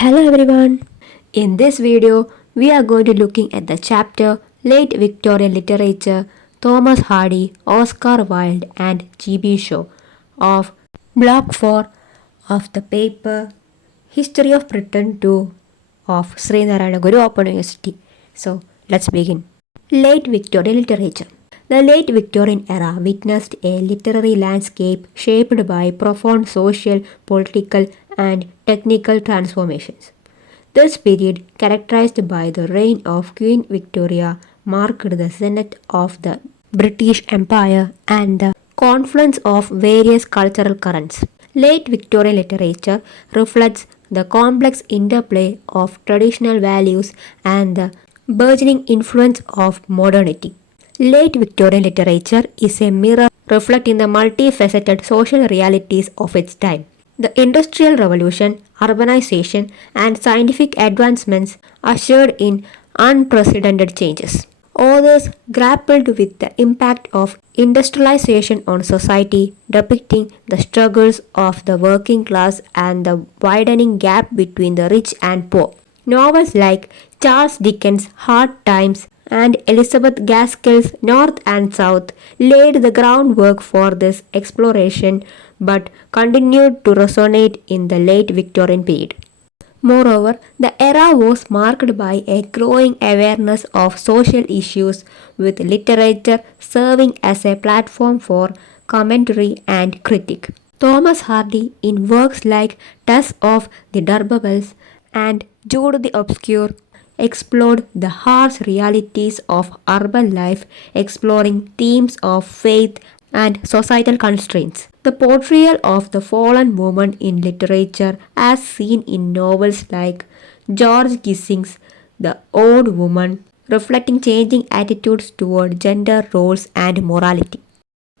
Hello everyone. In this video, we are going to looking at the chapter Late Victorian Literature, Thomas Hardy, Oscar Wilde and G.B. Shaw of Block 4 of the paper History of Britain 2 of Srinarayana Guru Open University. So, let's begin. Late Victorian Literature. The late Victorian era witnessed a literary landscape shaped by profound social, political, and technical transformations. This period, characterized by the reign of Queen Victoria, marked the zenith of the British Empire and the confluence of various cultural currents. Late Victorian literature reflects the complex interplay of traditional values and the burgeoning influence of modernity. Late Victorian literature is a mirror reflecting the multifaceted social realities of its time. The Industrial Revolution, urbanization, and scientific advancements ushered in unprecedented changes. Authors grappled with the impact of industrialization on society, depicting the struggles of the working class and the widening gap between the rich and poor. Novels like Charles Dickens' Hard Times and Elizabeth Gaskell's North and South laid the groundwork for this exploration but continued to resonate in the late Victorian period. Moreover, the era was marked by a growing awareness of social issues, with literature serving as a platform for commentary and critique. Thomas Hardy, in works like Tess of the D'Urbervilles and Jude the Obscure, explored the harsh realities of urban life, exploring themes of faith and societal constraints. The portrayal of the fallen woman in literature, as seen in novels like George Gissing's The Old Woman, reflecting changing attitudes toward gender roles and morality.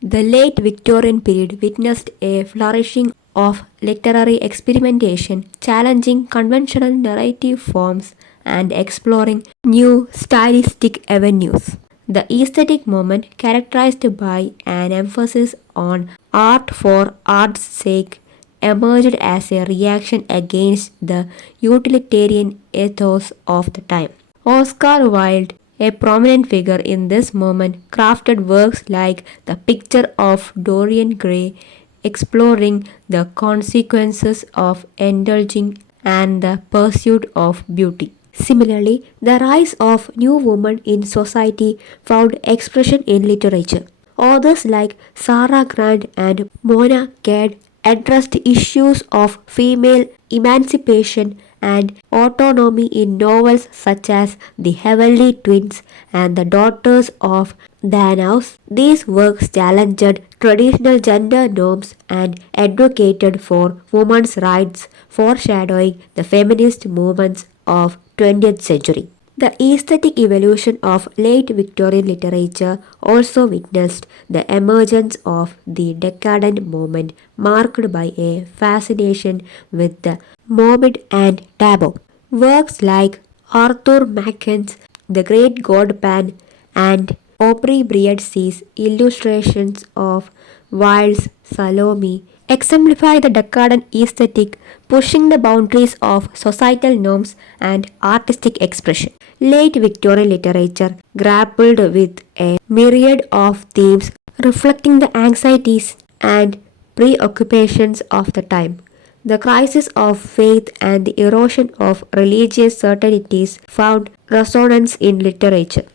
The late Victorian period witnessed a flourishing of literary experimentation, challenging conventional narrative forms and exploring new stylistic avenues. The aesthetic movement, characterized by an emphasis on art for art's sake, emerged as a reaction against the utilitarian ethos of the time. Oscar Wilde, a prominent figure in this movement, crafted works like The Picture of Dorian Gray, exploring the consequences of indulging and the pursuit of beauty. Similarly, the rise of new women in society found expression in literature. Authors like Sarah Grant and Mona Cade addressed issues of female emancipation and autonomy in novels such as The Heavenly Twins and The Daughters of Danaus. These works challenged traditional gender norms and advocated for women's rights, foreshadowing the feminist movements of 20th century. The aesthetic evolution of late Victorian literature also witnessed the emergence of the decadent movement, marked by a fascination with the morbid and taboo. Works like Arthur Machen's The Great God Pan and Aubrey Beardsley's illustrations of Wilde's Salome exemplify the decadent aesthetic, pushing the boundaries of societal norms and artistic expression. Late Victorian literature grappled with a myriad of themes reflecting the anxieties and preoccupations of the time. The crisis of faith and the erosion of religious certainties found resonance in literature.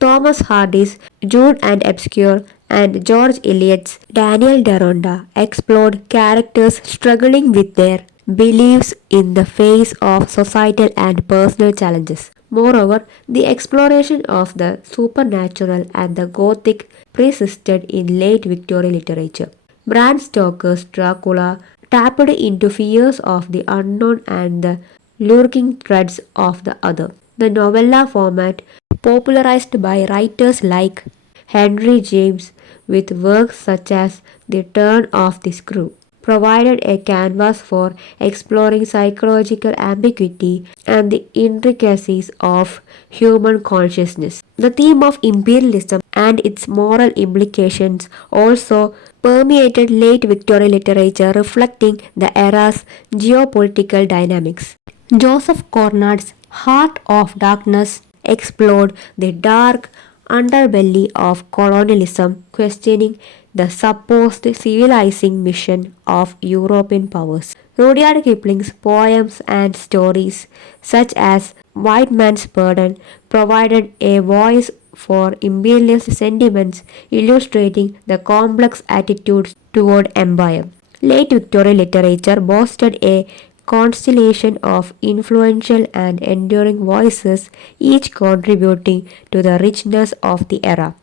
Thomas Hardy's Jude and Obscure and George Eliot's Daniel Deronda explored characters struggling with their beliefs in the face of societal and personal challenges. Moreover, the exploration of the supernatural and the Gothic persisted in late Victorian literature. Bram Stoker's Dracula tapped into fears of the unknown and the lurking threats of the other. The novella format, popularized by writers like Henry James, with works such as The Turn of the Screw, provided a canvas for exploring psychological ambiguity and the intricacies of human consciousness. The theme of imperialism and its moral implications also permeated late Victorian literature, reflecting the era's geopolitical dynamics. Joseph Conrad's Heart of Darkness explored the dark underbelly of colonialism, questioning the supposed civilizing mission of European powers. Rudyard Kipling's poems and stories, such as White Man's Burden, provided a voice for imperialist sentiments, illustrating the complex attitudes toward empire. Late Victorian literature boasted a constellation of influential and enduring voices, each contributing to the richness of the era.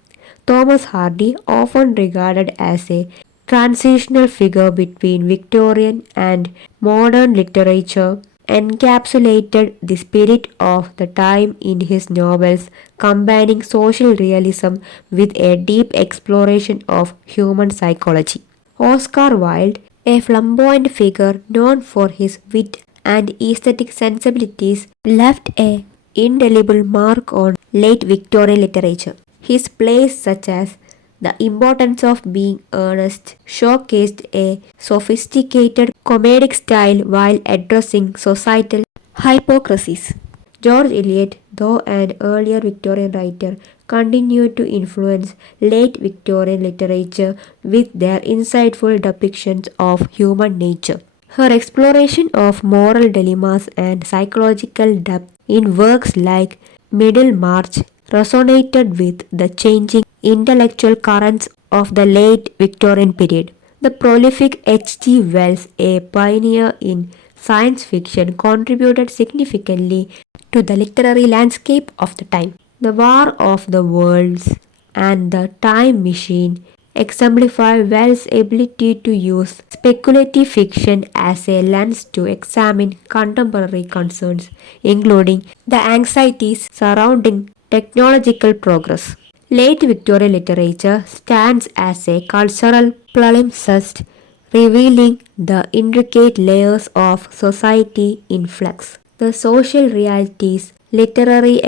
Thomas Hardy, often regarded as a transitional figure between Victorian and modern literature, encapsulated the spirit of the time in his novels, combining social realism with a deep exploration of human psychology. Oscar Wilde, a flamboyant figure known for his wit and aesthetic sensibilities, left an indelible mark on late Victorian literature. His plays, such as The Importance of Being Earnest, showcased a sophisticated comedic style while addressing societal hypocrisies. George Eliot, though an earlier Victorian writer, continued to influence late Victorian literature with their insightful depictions of human nature. Her exploration of moral dilemmas and psychological depth in works like Middlemarch resonated with the changing intellectual currents of the late Victorian period. The prolific H.G. Wells, a pioneer in science fiction, contributed significantly to the literary landscape of the time. The War of the Worlds and The Time Machine exemplify Wells' ability to use speculative fiction as a lens to examine contemporary concerns, including the anxieties surrounding technological progress. Late Victorian literature stands as a cultural palimpsest, revealing the intricate layers of society in flux. The social realities, literary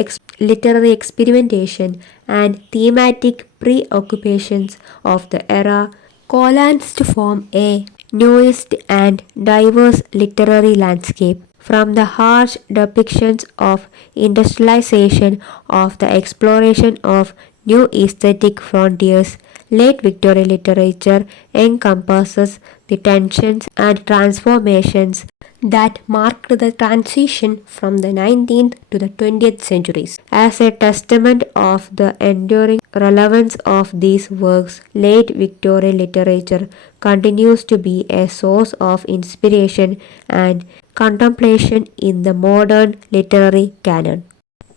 experimentation, and thematic preoccupations of the era coalesced to form a nuanced and diverse literary landscape. From the harsh depictions of industrialization of the exploration of new aesthetic frontiers, late Victorian literature encompasses the tensions and transformations that marked the transition from the 19th to the 20th centuries. As a testament of the enduring relevance of these works, late Victorian literature continues to be a source of inspiration and contemplation in the modern literary canon.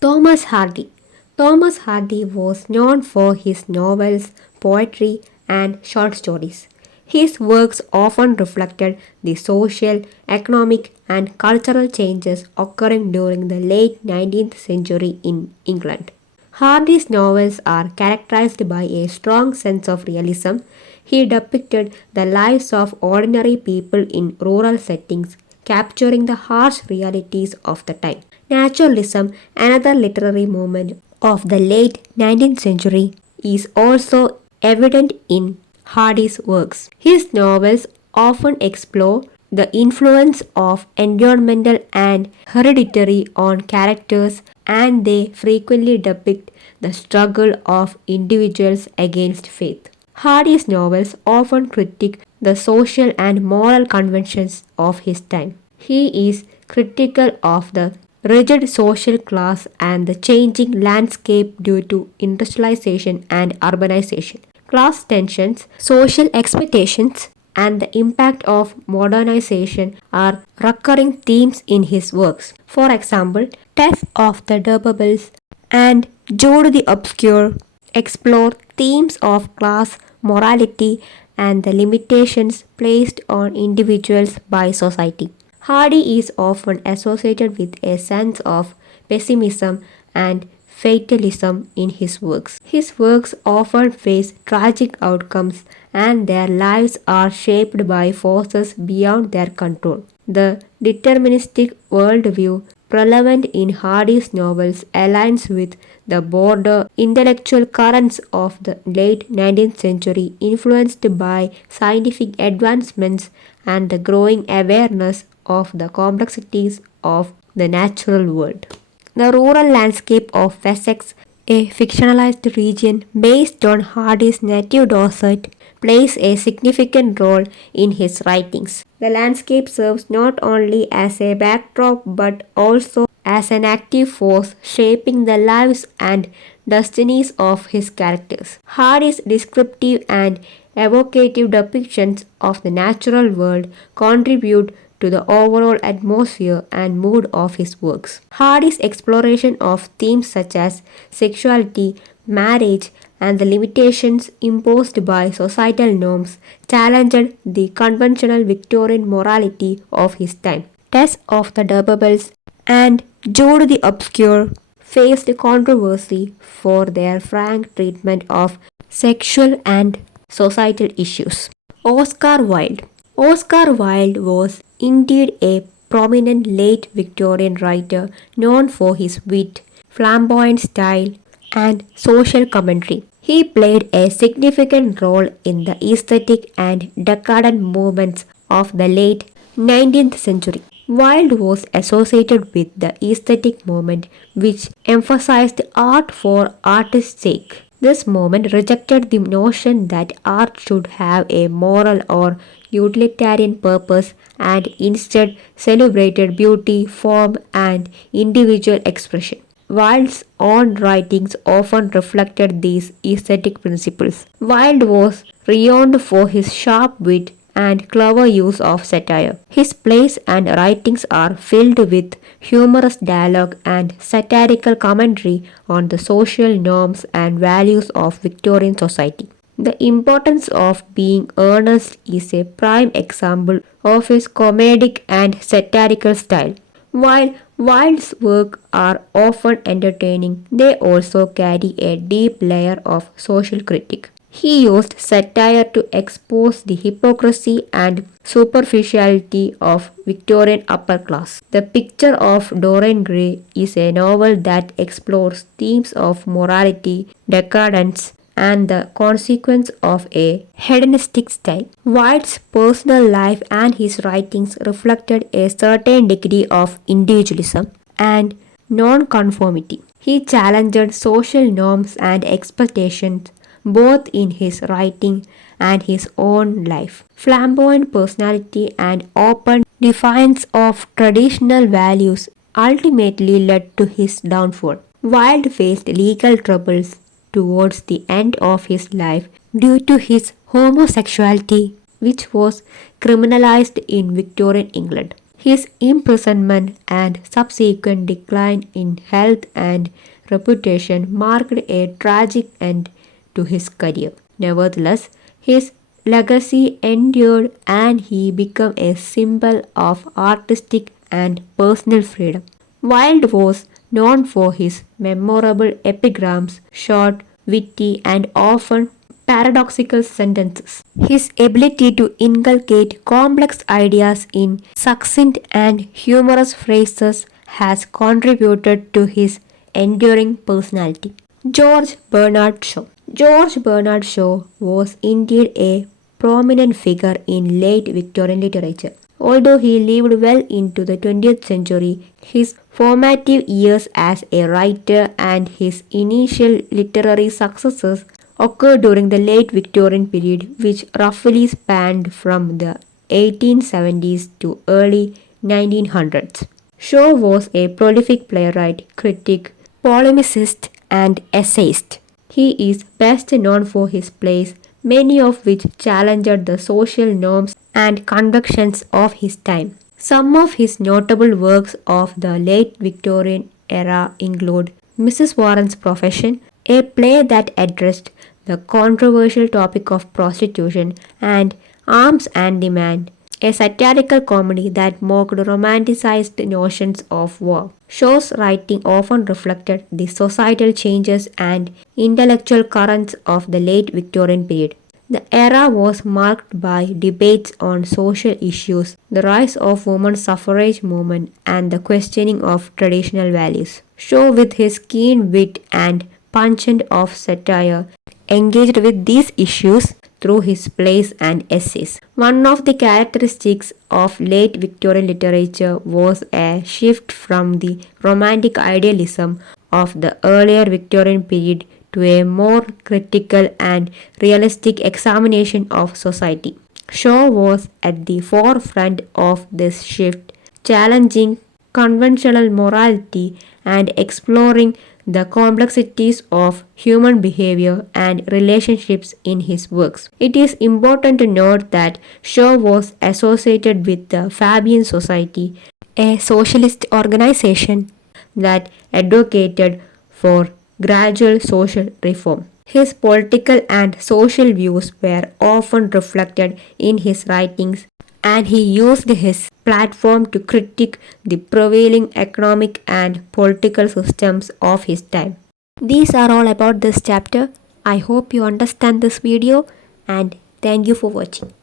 Thomas Hardy. Thomas Hardy was known for his novels, poetry, and short stories. His works often reflected the social, economic, and cultural changes occurring during the late 19th century in England. Hardy's novels are characterized by a strong sense of realism. He depicted the lives of ordinary people in rural settings, capturing the harsh realities of the time. Naturalism, another literary movement of the late 19th century, is also evident in Hardy's works. His novels often explore the influence of environmental and hereditary on characters, and they frequently depict the struggle of individuals against faith. Hardy's novels often critique the social and moral conventions of his time. He is critical of the rigid social class and the changing landscape due to industrialization and urbanization. Class tensions, social expectations, and the impact of modernization are recurring themes in his works. For example, Death of the D'Urbervilles and Jude the Obscure explore themes of class, morality, and the limitations placed on individuals by society. Hardy is often associated with a sense of pessimism and fatalism in his works. His works often face tragic outcomes and their lives are shaped by forces beyond their control. The deterministic worldview prevalent in Hardy's novels aligns with the broader intellectual currents of the late 19th century, influenced by scientific advancements and the growing awareness of the complexities of the natural world. The rural landscape of Wessex, a fictionalized region based on Hardy's native Dorset, plays a significant role in his writings. The landscape serves not only as a backdrop but also as an active force shaping the lives and destinies of his characters. Hardy's descriptive and evocative depictions of the natural world contribute to the overall atmosphere and mood of his works. Hardy's exploration of themes such as sexuality, marriage, and the limitations imposed by societal norms challenged the conventional Victorian morality of his time. Tess of the D'Urbervilles and Jude the Obscure faced controversy for their frank treatment of sexual and societal issues. Oscar Wilde. Oscar Wilde was indeed a prominent late Victorian writer known for his wit, flamboyant style, and social commentary. He played a significant role in the aesthetic and decadent movements of the late 19th century. Wilde was associated with the aesthetic movement, which emphasized art for art's sake. This movement rejected the notion that art should have a moral or utilitarian purpose and instead celebrated beauty, form, and individual expression. Wilde's own writings often reflected these aesthetic principles. Wilde was renowned for his sharp wit and clever use of satire. His plays and writings are filled with humorous dialogue and satirical commentary on the social norms and values of Victorian society. The importance of being earnest is a prime example of his comedic and satirical style. While Wilde's works are often entertaining, they also carry a deep layer of social critique. He used satire to expose the hypocrisy and superficiality of Victorian upper class. The Picture of Dorian Gray is a novel that explores themes of morality, decadence, and the consequence of a hedonistic style. Wilde's personal life and his writings reflected a certain degree of individualism and non-conformity. He challenged social norms and expectations both in his writing and his own life. Flamboyant personality and open defiance of traditional values ultimately led to his downfall. Wilde faced legal troubles towards the end of his life due to his homosexuality, which was criminalized in Victorian England. His imprisonment and subsequent decline in health and reputation marked a tragic end to his career. Nevertheless, his legacy endured and he became a symbol of artistic and personal freedom. Wilde was known for his memorable epigrams, short, witty, and often paradoxical sentences. His ability to inculcate complex ideas in succinct and humorous phrases has contributed to his enduring personality. George Bernard Shaw. George Bernard Shaw was indeed a prominent figure in late Victorian literature. Although he lived well into the 20th century, his formative years as a writer and his initial literary successes occurred during the late Victorian period, which roughly spanned from the 1870s to early 1900s. Shaw was a prolific playwright, critic, polemicist, and essayist. He is best known for his plays, many of which challenged the social norms and conventions of his time. Some of his notable works of the late Victorian era include Mrs. Warren's Profession, a play that addressed the controversial topic of prostitution, and Arms and Demand, a satirical comedy that mocked romanticized notions of war. Shaw's writing often reflected the societal changes and intellectual currents of the late Victorian period. The era was marked by debates on social issues, the rise of women's suffrage movement, and the questioning of traditional values. Shaw, with his keen wit and pungent of satire, engaged with these issues through his plays and essays. One of the characteristics of late Victorian literature was a shift from the romantic idealism of the earlier Victorian period to a more critical and realistic examination of society. Shaw was at the forefront of this shift, challenging conventional morality and exploring the complexities of human behavior and relationships in his works. It is important to note that Shaw was associated with the Fabian Society, a socialist organization that advocated for gradual social reform. His political and social views were often reflected in his writings, and he used his platform to critique the prevailing economic and political systems of his time. These are all about this chapter. I hope you understand this video and thank you for watching.